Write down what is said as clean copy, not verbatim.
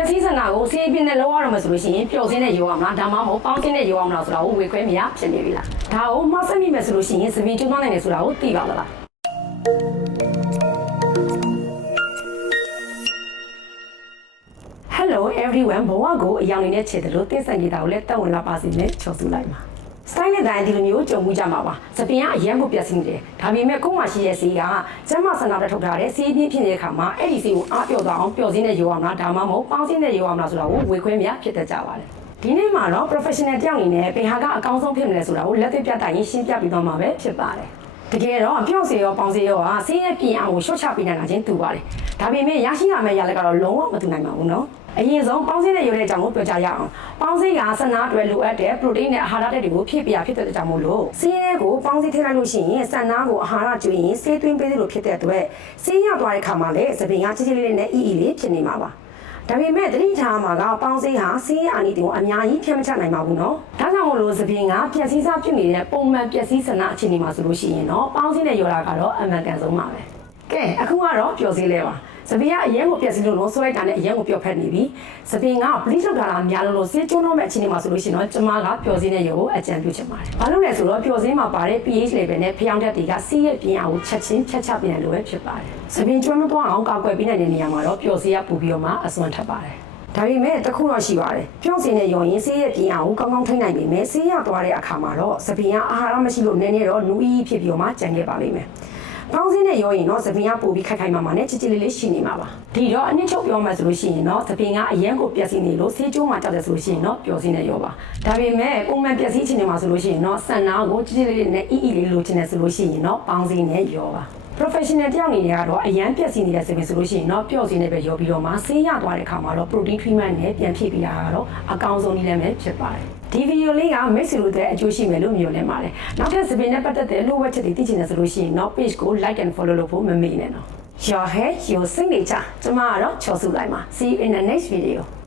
ပျက်စီးစနာကိုဆေးပြင်းနဲ့လောက်ရတော့မှဆိုလို့ရှိရင်ပျော်စင်းနဲ့ရောရမလားဒါမှမဟုတ်ပေါင်းစင်းနဲ့ရောရမလားဆိုတာကိုဝေခွဲမရဖြစ်နေပြီလားဒါကိုမှဆက်မိမယ်ဆိုလို့ရှိရင်သပင်ကျိုးသွားနိုင်တယ်ဆိုတာကိုသိပါလား Hello everyone ဘဝကိုအယောင်နေတဲ့ခြေတလို့သိစံကြီးတာကိုလည်းတက်ဝင်လာပါစီနဲ့ချော်စုလိုက်ပါစတိုင်းနဲ့တိုင်းဒီလိုမျိုးကြုံမှုကြမှာပါသပင်ကအရန်ကိုပြတ်စီးနေတယ်ဒါပေမဲ့ကိုယ်မှရှိတဲ့ဆေးကကျမဆန္ဒနဲ့ထုတ်ထားတဲ့ဆေးပြင်းဖြစ်နေတဲ့အခါမှာအဲ့ဒီဆေးကိုအားပြော့သွားအောင်ပျော်စင်းနဲ့ရောရမလားဒါမှမဟုတ်ပေါင်းစင်းနဲ့ရောရမလားဆိုတာကိုဝေခွဲမြဖြစ်တတ်ကြပါတယ်ဒီနေ့မှာတော့ professional တယောက်အနေနဲ့ပင်ဟာကအကောင်းဆုံးဖြစ်နေတယ်ဆိုတာကိုလက်တွေ့ပြတိုင်ရှင်းပြပြီးတော့မှာပဲဖြစ်ပါတယ်တကယ်တော့ပြော့စေရောပေါင်းစေရောဟာဆေးရဲ့ပြင်အောင်ကိုရှော့ချပေးနိုင်တာချင်းတူပါတယ်ဒါပေမဲ့ရရှိရမယ့်ရလကတော့လုံးဝမတူနိုင်ပါဘူးနော်အရင်ဆုံးပေါင်းစည်းတဲ့ရုပ်တဲ့အကြောင်းကိုပြောကြရအောင်ပေါင်းစည်းကဆန္ဒအတွက်လိုအပ်တဲ့ပရိုတိန်းနဲ့အာဟာရဓာတ်တွေကိုဖြည့်ပြဖြစ်တဲ့အကြောင်းမို့လို့ဆေးရဲကိုပေါင်းစည်းထည့်လိုက်လို့ရှိရင်ဆန္ဒကိုအာဟာရကျွေးရင်ဆေးသွင်းပေးလို့ဖြစ်တဲ့အတွက်ဆေးရသွားတဲ့ခါမှာလည်းသပင်ကချစ်ချစ်လေးနဲ့အီအီလေးဖြစ်နေမှာပါဒါပေမဲ့တတိထားမှာကပေါင်းစည်းဟာဆေးရအာနီတင်ကိုအများကြီးဖြတ်မချနိုင်ပါဘူးနော်ဒါကြောင့်မို့လို့သပင်ကပျက်စီးစားဖြစ်နေတဲ့ပုံမှန်ပျက်စီးဆန္ဒအခြေအနေမှာဆိုလို့ရှိရင်တော့ပေါင်းစည်းတဲ့ရောတာကတော့အမှန်ကန်ဆုံးပါပဲကဲအခုကတော့ပျော်စည်းလဲပါသပင်ကအရင်ကိုပြက်စီးလို့ဆိုလိုက်တာနဲ့အရင်ကိုပျော်ဖက်နေပြီသပင်ကဘလိထုတ်ထားတာများလို့ဆေးကျုံးတော့မဲ့အခြေအနေမှာဆိုလို့ရှိရင်တော့ကျမကပျော်စင်းတဲ့ရုပ်ကိုအကြံပြုချင်ပါတယ်။ဘာလို့လဲဆိုတော့ပျော်စင်းမှာပါတဲ့ pH level နဲ့ဖျောင်းဓာတ်တွေကဆေးရဲ့ပြင်အောင်ချက်ချင်းချက်ချပေးနိုင်လို့ပဲဖြစ်ပါတယ်။သပင်ကျွမ်းမသွားအောင်ကာကွယ်ပေးနိုင်တဲ့နေရာမှာတော့ပျော်စင်းကပူပြီးတော့မှအစွမ်းထပ်ပါတယ်။ဒါပေမဲ့တစ်ခုတော့ရှိပါတယ်။ပျော်စင်းနဲ့ရောရင်ဆေးရဲ့ပြင်အောင်ကောင်းကောင်းထိနိုင်ပေမဲ့ဆေးရသွားတဲ့အခါမှာတော့သပင်ကအာဟာရမရှိလို့နည်းနည်းတော့နူးအီးဖြစ်ပြီးတော့မှကြံခဲ့ပါလိမ့်မယ်။ပေါင်းစင်းနဲ့ရောရင်တော့သပင်ကပိုပြီးခိုက်ခိုက်မာမာနဲ့ချစ်ချစ်လေးလေးရှိနေမှာပါဒီတော့အနည်းချုပ်ပြောမှဆိုလို့ရှိရင်တော့သပင်ကအရန်ကိုပျက်စီးနေလို့ဆေးကျိုးမှကြောက်တယ်ဆိုလို့ရှိရင်တော့ပျော်စင်းနဲ့ရောပါဒါပေမဲ့ပုံမှန်ပျက်စီးခြင်းတွေမှာဆိုလို့ရှိရင်တော့ဆန်နာကိုချစ်ချစ်လေးလေးနဲ့အီအီလေးလိုချင်တယ်ဆိုလို့ရှိရင်တော့ပေါင်းစင်းနဲ့ရောပါ professional တယောက်အနေနဲ့ကတော့အရန်ပျက်စီးနေတဲ့သပင်ဆိုလို့ရှိရင်တော့ပျော့စင်းနဲ့ပဲရောပြီးတော့မှဆေးရသွားတဲ့အခါမှာတော့ protein treatment နဲ့ပြန်ဖြည့်ပေးတာကတော့အကောင်းဆုံးနည်းလမ်းပဲဖြစ်ပါတယ်ဒီဗီဒီယိုလေးကမိတ်ဆွေတို့တဲ့အကျိုးရှိမယ်လို့မျှော်လင့်ပါတယ်နောက်ထပ်သပင်နဲ့ပတ်သက်တဲ့လိုဝက်ချက်တွေသိချင်တယ်ဆိုလို့ရှိရင်တော့ page ကို like and follow လုပ်ဖို့မမေ့နဲ့နော် Your hair your signature ကျမကတော့ချော်စုလိုက်ပါ See you in the next video